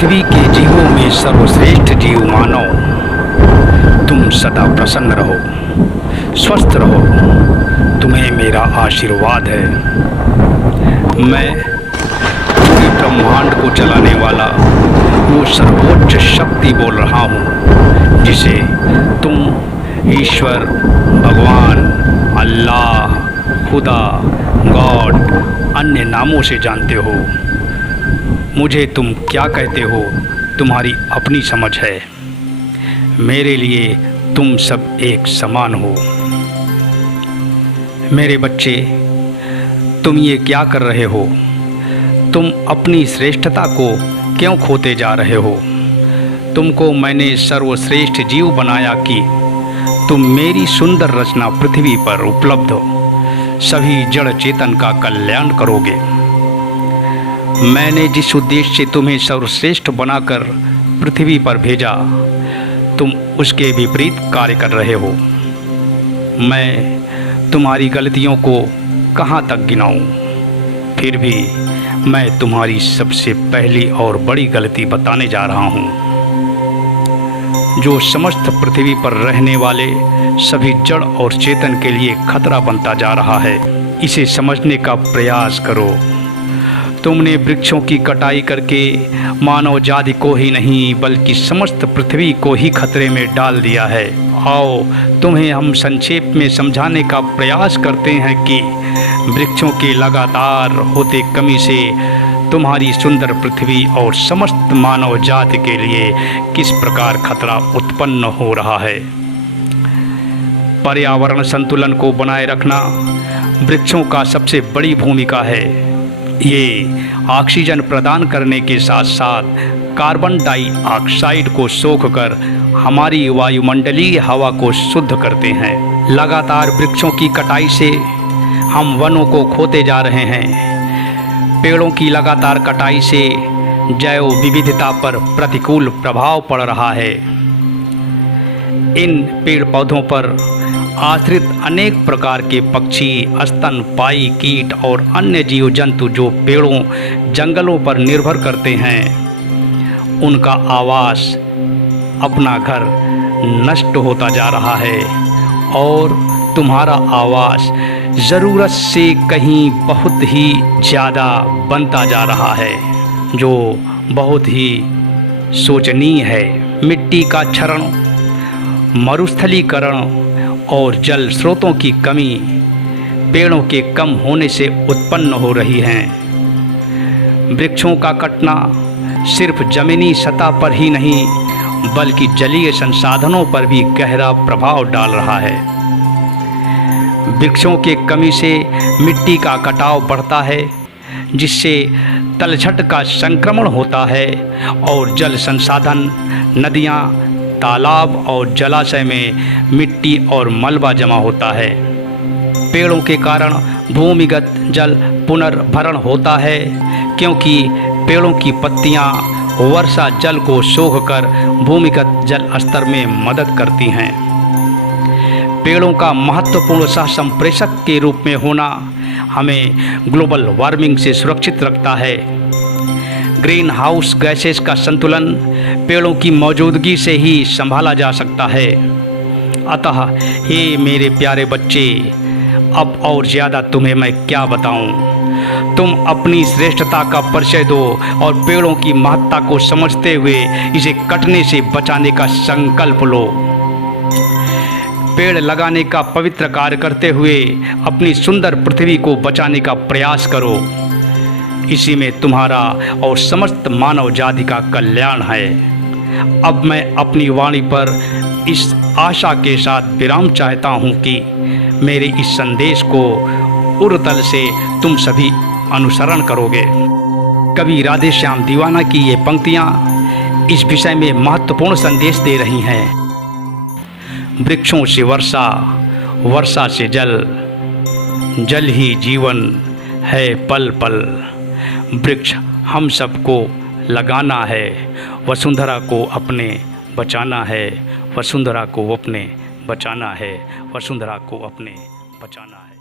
पृथ्वी के जीवों में सर्वश्रेष्ठ जीव मानव, तुम सदा प्रसन्न रहो, स्वस्थ रहो, तुम्हें मेरा आशीर्वाद है। मैं पूरे ब्रह्मांड को चलाने वाला वो सर्वोच्च शक्ति बोल रहा हूँ, जिसे तुम ईश्वर, भगवान, अल्लाह, खुदा, गॉड अन्य नामों से जानते हो। मुझे तुम क्या कहते हो तुम्हारी अपनी समझ है। मेरे लिए तुम सब एक समान हो। मेरे बच्चे, तुम ये क्या कर रहे हो? तुम अपनी श्रेष्ठता को क्यों खोते जा रहे हो? तुमको मैंने सर्वश्रेष्ठ जीव बनाया कि तुम मेरी सुंदर रचना पृथ्वी पर उपलब्ध सभी जड़ चेतन का कल्याण करोगे। मैंने जिस उद्देश्य से तुम्हें सर्वश्रेष्ठ बनाकर पृथ्वी पर भेजा, तुम उसके विपरीत कार्य कर रहे हो। मैं तुम्हारी गलतियों को कहाँ तक गिनाऊं? फिर भी मैं तुम्हारी सबसे पहली और बड़ी गलती बताने जा रहा हूँ, जो समस्त पृथ्वी पर रहने वाले सभी जड़ और चेतन के लिए खतरा बनता जा रहा है। इसे समझने का प्रयास करो। तुमने वृक्षों की कटाई करके मानव जाति को ही नहीं बल्कि समस्त पृथ्वी को ही खतरे में डाल दिया है। आओ तुम्हें हम संक्षेप में समझाने का प्रयास करते हैं कि वृक्षों के लगातार होते कमी से तुम्हारी सुंदर पृथ्वी और समस्त मानव जाति के लिए किस प्रकार खतरा उत्पन्न हो रहा है। पर्यावरण संतुलन को बनाए रखना वृक्षों का सबसे बड़ी भूमिका है। ये ऑक्सीजन प्रदान करने के साथ साथ कार्बन डाइऑक्साइड को सोखकर हमारी वायुमंडलीय हवा को शुद्ध करते हैं। लगातार वृक्षों की कटाई से हम वनों को खोते जा रहे हैं। पेड़ों की लगातार कटाई से जैव विविधता पर प्रतिकूल प्रभाव पड़ रहा है। इन पेड़ पौधों पर आश्रित अनेक प्रकार के पक्षी, स्तनपायी कीट और अन्य जीव जंतु जो पेड़ों, जंगलों पर निर्भर करते हैं, उनका आवास, अपना घर नष्ट होता जा रहा है और तुम्हारा आवास ज़रूरत से कहीं बहुत ही ज़्यादा बनता जा रहा है, जो बहुत ही शोचनीय है। मिट्टी का क्षरण, मरुस्थलीकरण और जल स्रोतों की कमी पेड़ों के कम होने से उत्पन्न हो रही हैं। वृक्षों का कटना सिर्फ ज़मीनी सतह पर ही नहीं बल्कि जलीय संसाधनों पर भी गहरा प्रभाव डाल रहा है। वृक्षों के कमी से मिट्टी का कटाव बढ़ता है, जिससे तलछट का संक्रमण होता है और जल संसाधन, नदियाँ, तालाब और जलाशय में मिट्टी और मलबा जमा होता है। पेड़ों के कारण भूमिगत जल पुनर्भरण होता है, क्योंकि पेड़ों की पत्तियां वर्षा जल को सोखकर भूमिगत जल स्तर में मदद करती हैं। पेड़ों का महत्वपूर्ण सह संप्रेषक के रूप में होना हमें ग्लोबल वार्मिंग से सुरक्षित रखता है। ग्रीन हाउस गैसेस का संतुलन पेड़ों की मौजूदगी से ही संभाला जा सकता है। अतः हे मेरे प्यारे बच्चे, अब और ज़्यादा तुम्हें मैं क्या बताऊं। तुम अपनी श्रेष्ठता का परिचय दो और पेड़ों की महत्ता को समझते हुए इसे कटने से बचाने का संकल्प लो। पेड़ लगाने का पवित्र कार्य करते हुए अपनी सुंदर पृथ्वी को बचाने का प्रयास करो। इसी में तुम्हारा और समस्त मानव जाति का कल्याण है। अब मैं अपनी वाणी पर इस आशा के साथ विराम चाहता हूँ कि मेरे इस संदेश को उर्तल से तुम सभी अनुसरण करोगे। कवि राधे श्याम दीवाना की ये पंक्तियाँ इस विषय में महत्वपूर्ण संदेश दे रही हैं। वृक्षों से वर्षा, वर्षा से जल, जल ही जीवन है पल पल। वृक्ष हम सबको लगाना है, वसुंधरा को अपने बचाना है, वसुंधरा को अपने बचाना है, वसुंधरा को अपने बचाना है।